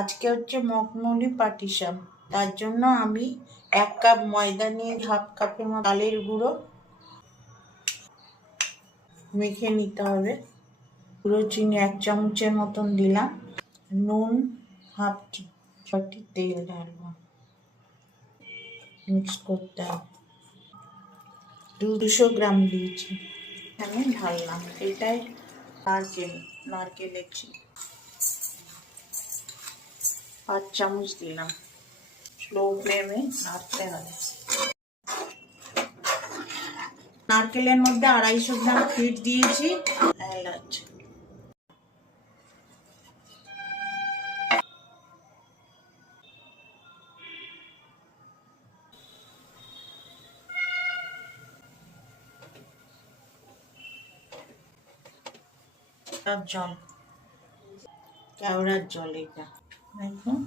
আজকে হচ্ছে মখমলি পাটিসাপ, তার জন্য আমি 1 কাপ ময়দা নিয়ে হাফ কাপের মতো চালের গুঁড়ো মেখে নিতে হবে। গুঁড়ো চিনি 1 চামচের মতন দিলাম, নুন হাফ চামচ, তেল ঢালবো, মিক্স করতে হবে। 200 গ্রাম দিয়েছি, আমি ঢাললাম। এটাই নারকেলের চিনি 5 চামচ দিলাম। স্লো ফ্লেমে নাড়তে হবে। নারকেলের মধ্যে 250 গ্রাম ফিট দিয়েছি, এলাচ, জল, কেওড়ার জল। এটা দেখুন